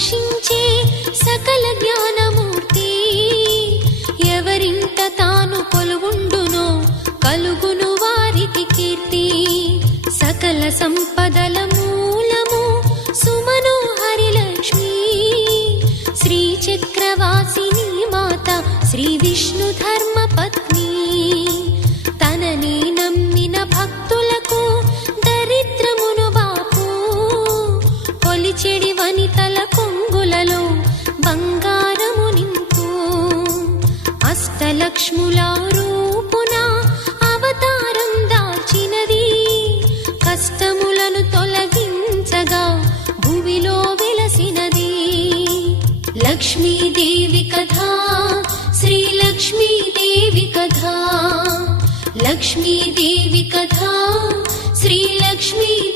రక్షించే సకల జ్ఞానమూర్తి. ఎవరింట తాను కొలువుండునో కలుగును వారికి కీర్తి. సకల సంపదల మూలము సుమనోహరి లక్ష్మి. శ్రీ చక్రవాసిని మాత శ్రీ విష్ణు ధర్మ పత్ని. తనని నమ్మిన భక్తులకు దరిద్రమును బాపు. కొలిచెడి వనితల కొంగులలో బంగారము నింపు. అష్టలక్ష్ముల రూపున అవతారం దాల్చినది. కష్టములను తొలగించగా భూమిలో వెలసినది. లక్ష్మీదేవి కథ శ్రీ లక్ష్మీదేవి కథ. లక్ష్మీదేవి కథ శ్రీ లక్ష్మీదేవి.